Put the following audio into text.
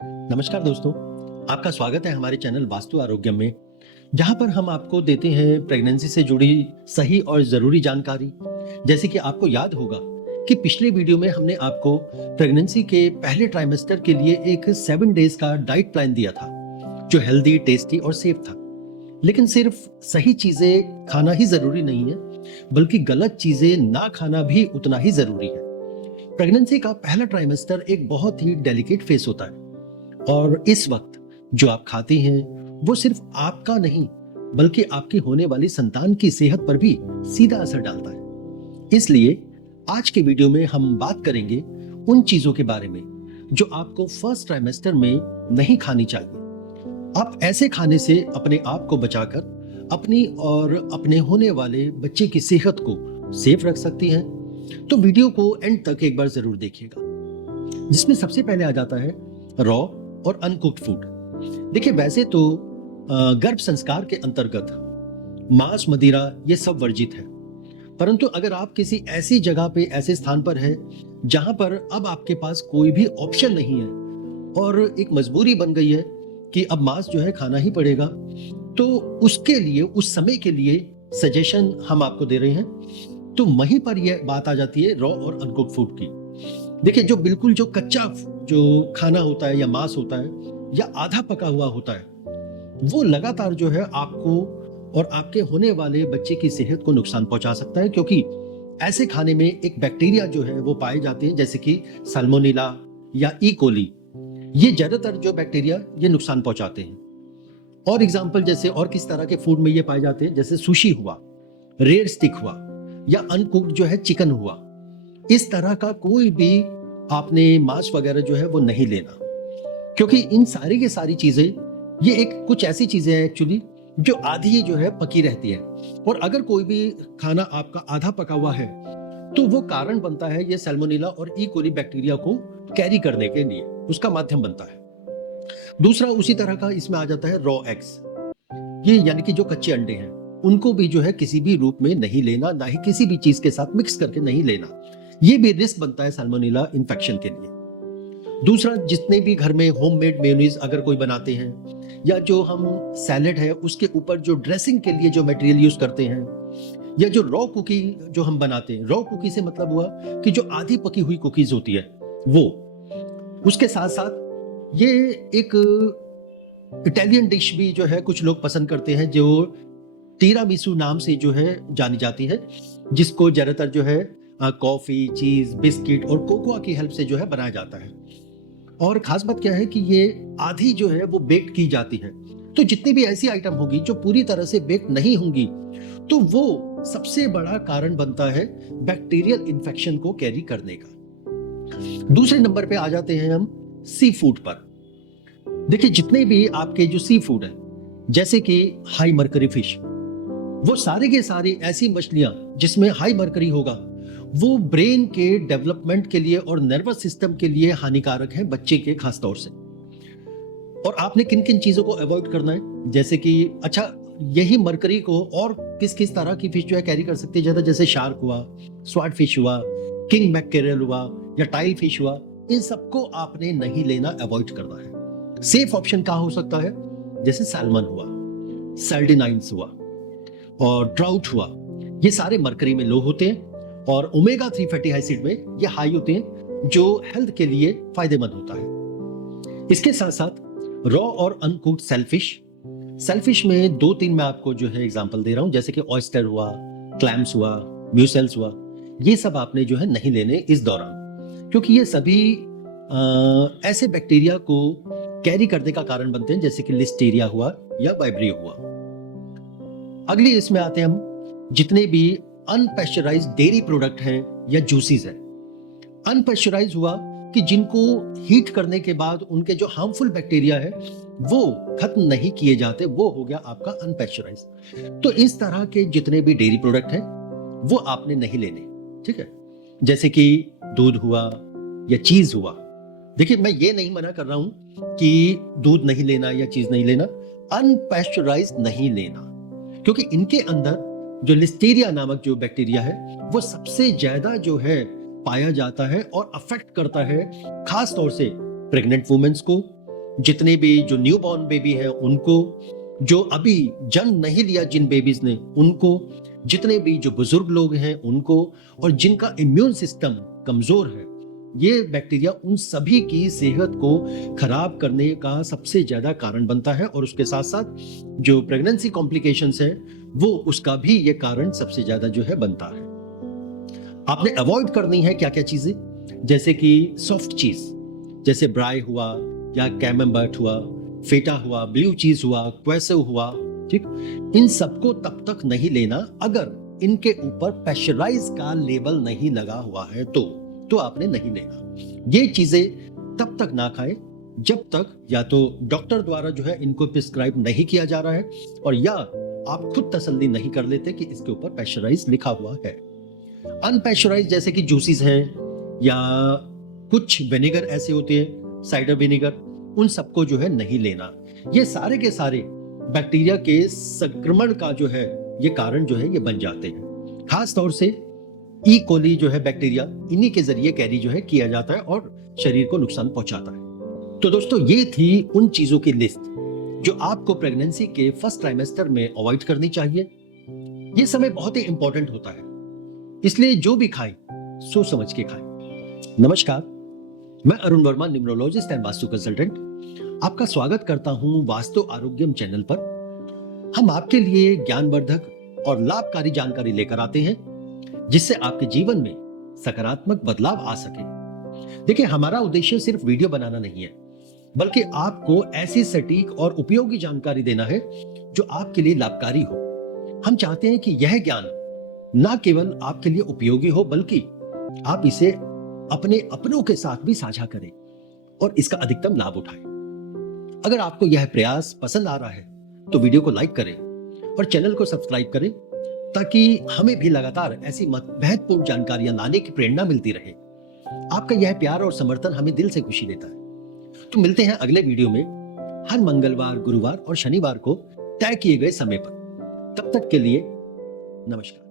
नमस्कार दोस्तों, आपका स्वागत है हमारे चैनल वास्तु आरोग्यम में, जहां पर हम आपको देते हैं प्रेगनेंसी से जुड़ी सही और ज़रूरी जानकारी। जैसे कि आपको याद होगा कि पिछले वीडियो में हमने आपको प्रेगनेंसी के पहले ट्राइमेस्टर के लिए एक 7 डेज का डाइट प्लान दिया था, जो हेल्दी, टेस्टी और सेफ था। लेकिन सिर्फ सही चीज़ें खाना ही ज़रूरी नहीं है, बल्कि गलत चीज़ें ना खाना भी उतना ही ज़रूरी है। प्रेगनेंसी का पहला ट्राइमेस्टर एक बहुत ही डेलिकेट फेस होता है, और इस वक्त जो आप खाते हैं वो सिर्फ आपका नहीं बल्कि आपकी होने वाली संतान की सेहत पर भी सीधा असर डालता है। इसलिए आज के वीडियो में हम बात करेंगे उन चीजों के बारे में जो आपको फर्स्ट ट्राइमेस्टर में नहीं खानी चाहिए। आप ऐसे खाने से अपने आप को बचाकर अपनी और अपने होने वाले बच्चे की सेहत को सेफ रख सकती हैं। तो वीडियो को एंड तक एक बार जरूर देखिएगा, जिसमें सबसे पहले आ जाता है रॉ और अनकुक्ड फूड। देखिए, वैसे तो गर्भ संस्कार के अंतर्गत मांस, मदिरा ये सब वर्जित है, परंतु अगर आप किसी ऐसी जगह पे, ऐसे स्थान पर है जहां पर अब आपके पास कोई भी ऑप्शन नहीं है और एक मजबूरी बन गई है कि अब मांस जो है खाना ही पड़ेगा, तो उसके लिए, उस समय के लिए सजेशन हम आपको दे रहे हैं। तो वहीं पर यह बात आ जाती है रॉ और अनकुक्ड फूड की। देखिए, जो बिल्कुल जो कच्चा जो खाना होता है या मांस होता है या आधा पका हुआ होता है, वो लगातार जो है आपको और आपके होने वाले बच्चे की सेहत को नुकसान पहुंचा सकता है, क्योंकि ऐसे खाने में एक बैक्टीरिया जो है वो पाए जाते हैं, जैसे कि साल्मोनेला या ई कोली। ये ज्यादातर जो बैक्टीरिया ये नुकसान पहुंचाते हैं। और एग्जाम्पल जैसे और किस तरह के फूड में ये पाए जाते हैं, जैसे सुशी हुआ, रेड स्टिक हुआ या अनकुक्ड जो है चिकन हुआ। इस तरह का कोई भी आपने मांस वगैरह जो है वो नहीं लेना, क्योंकि इन सारी की सारी चीजें ये एक कुछ ऐसी चीजें हैं एक्चुअली जो आधी जो है पकी रहती है, और अगर कोई भी खाना आपका आधा पका हुआ है तो वो कारण बनता है ये सैल्मोनेला और ई कोली बैक्टीरिया को कैरी करने के लिए, उसका माध्यम बनता है। दूसरा उसी तरह का इसमें आ जाता है रॉ एग्स। ये यानी कि जो कच्चे अंडे हैं, उनको भी जो है किसी भी रूप में नहीं लेना, ना ही किसी भी चीज के साथ मिक्स करके नहीं लेना। ये भी रिस्क बनता है सैल्मोनेला इन्फेक्शन के लिए। दूसरा, जितने भी घर में होममेड मेयोनीज अगर कोई बनाते हैं, या जो हम सैलेड है उसके ऊपर जो ड्रेसिंग के लिए जो मटेरियल यूज करते हैं, या जो रॉ कुकी जो हम बनाते हैं, रॉ कुकी से मतलब हुआ कि जो आधी पकी हुई कुकीज होती है वो। उसके साथ साथ ये एक इटालियन डिश भी जो है कुछ लोग पसंद करते हैं, जो तीरामिसू नाम से जो है जानी जाती है, जिसको ज्यादातर जो है कॉफी, चीज, बिस्किट और कोकोआ की हेल्प से जो है बनाया जाता है। और खास बात क्या है कि ये आधी जो है वो बेक्ड की जाती है। तो जितनी भी ऐसी आइटम होगी जो पूरी तरह से बेक्ड नहीं होंगी, तो वो सबसे बड़ा कारण बनता है बैक्टीरियल इन्फेक्शन को कैरी करने का। दूसरे नंबर पे आ जाते हैं हम सी फूड पर। देखिए, जितने भी आपके जो सी फूड है, जैसे कि हाई मर्करी फिश, वो सारे के सारे ऐसी मछलियां जिसमें हाई मर्करी होगा, वो ब्रेन के डेवलपमेंट के लिए और नर्वस सिस्टम के लिए हानिकारक है, बच्चे के खास तौर से। और आपने किन किन चीजों को अवॉइड करना है, जैसे कि अच्छा, यही मरकरी को और किस किस तरह की फिश जो है कैरी कर सकती है ज्यादा, जैसे शार्क हुआ, स्वॉर्ड फिश हुआ, किंग मैकेरेल हुआ या टाइल फिश हुआ। इन सबको आपने नहीं लेना, अवॉइड करना है। सेफ ऑप्शन क्या हो सकता है, जैसे सैल्मन हुआ, सार्डिनाइन्स हुआ और ट्राउट हुआ। ये सारे मरकरी में लो होते हैं और ओमेगा 3 फैटी एसिड में ये हाई होते हैं, जो हेल्थ के लिए फायदेमंद होता है। इसके साथ साथ रॉ और अनकुक्ड सेलफिश में 2-3 मैं आपको जो है एग्जांपल दे रहा हूं, जैसे कि ऑयस्टर हुआ, क्लैम्स हुआ, म्यूसेल्स हुआ। ये सब आपने जो है नहीं लेने इस दौरान, क्योंकि ये सभी ऐसे बैक्टीरिया को कैरी करने का कारण बनते हैं, जैसे कि लिस्टेरिया हुआ या वाइब्रियो हुआ। अगली इसमें आते हैं हम जितने भी अनपेस्चराइज्ड डेयरी प्रोडक्ट हैं या जूसेस हैं। अनपेस्चराइज्ड हुआ कि जिनको हीट करने के बाद उनके जो हार्मफुल बैक्टीरिया है वो खत्म नहीं किए जाते, वो हो गया आपका अनपेस्चराइज्ड। तो इस तरह के जितने भी डेयरी प्रोडक्ट हैं वो आपने नहीं लेने, ठीक है। जैसे कि दूध हुआ या चीज हुआ। देखिए, मैं ये नहीं मना कर रहा हूं कि दूध नहीं लेना या चीज नहीं लेना, अनपेस्चराइज्ड नहीं लेना, क्योंकि इनके अंदर जो लिस्टेरिया नामक जो बैक्टीरिया है वो सबसे ज्यादा जो है पाया जाता है और अफेक्ट करता है, खास तौर से प्रेग्नेंट वुमेन्स को, जितने भी जो न्यू बॉर्न बेबी हैं उनको, जो अभी जन्म नहीं लिया जिन बेबीज ने उनको, जितने भी जो बुजुर्ग लोग हैं उनको, और जिनका इम्यून सिस्टम कमजोर है, ये बैक्टीरिया उन सभी की सेहत को खराब करने का सबसे ज्यादा कारण बनता है। और उसके साथ साथ जो प्रेगनेंसी कॉम्प्लिकेशंस है वो उसका भी ये कारण सबसे ज्यादा जो है बनता है। आपने अवॉइड करनी है क्या क्या चीजें, जैसे कि सॉफ्ट चीज, जैसे ब्राई हुआ या कैमेम्बर्ट हुआ, फेटा हुआ, ब्लू चीज हुआ, क्वेसो हुआ, ठीक। इन सबको तब तक नहीं लेना अगर इनके ऊपर पेस्चराइज का लेबल नहीं लगा हुआ है तो आपने नहीं लेना। ये चीजें तब तक ना खाएं जब तक या तो डॉक्टर द्वारा जो है इनको प्रिस्क्राइब नहीं किया जा रहा है, और या आप खुद तसल्ली नहीं कर लेते कि इसके ऊपर पेस्चराइज लिखा हुआ है। अनपेस्चराइज जैसे कि जूसेस हैं या कुछ विनेगर ऐसे होते हैं, साइडर विनेगर, उन सबको जो है नहीं लेना। ये सारे के सारे बैक्टीरिया के संक्रमण का जो है ये कारण जो है ये बन जाते हैं। खास तौर से ई कोली जो है बैक्टीरिया, इन्हीं के जरिए कैरी जो है किया जाता है और शरीर को नुकसान पहुंचाता है। तो दोस्तों ये थी उन चीजों की लिस्ट जो आपको प्रेगनेंसी के फर्स्ट ट्राइमेस्टर में अवॉइड करनी चाहिए। ये समय बहुत ही इंपॉर्टेंट होता है, इसलिए जो भी खाएं सोच समझ के खाएं। नमस्कार, मैं Arun Verma, numerologist and vastu consultant, आपका स्वागत करता हूं वास्तु आरोग्यम चैनल पर। हम आपके लिए ज्ञानवर्धक और लाभकारी जानकारी लेकर आते हैं जिससे आपके जीवन में सकारात्मक बदलाव आ सके। देखिए, हमारा उद्देश्य सिर्फ वीडियो बनाना नहीं है, बल्कि आपको ऐसी सटीक और उपयोगी जानकारी देना है जो आपके लिए लाभकारी हो। हम चाहते हैं कि यह ज्ञान ना केवल आपके लिए उपयोगी हो, बल्कि आप इसे अपने अपनों के साथ भी साझा करें और इसका अधिकतम लाभ उठाएं। अगर आपको यह प्रयास पसंद आ रहा है तो वीडियो को लाइक करें और चैनल को सब्सक्राइब करें, ताकि हमें भी लगातार ऐसी महत्वपूर्ण जानकारियां लाने की प्रेरणा मिलती रहे। आपका यह प्यार और समर्थन हमें दिल से खुशी देता है। तो मिलते हैं अगले वीडियो में हर मंगलवार, गुरुवार और शनिवार को तय किए गए समय पर। तब तक के लिए नमस्कार।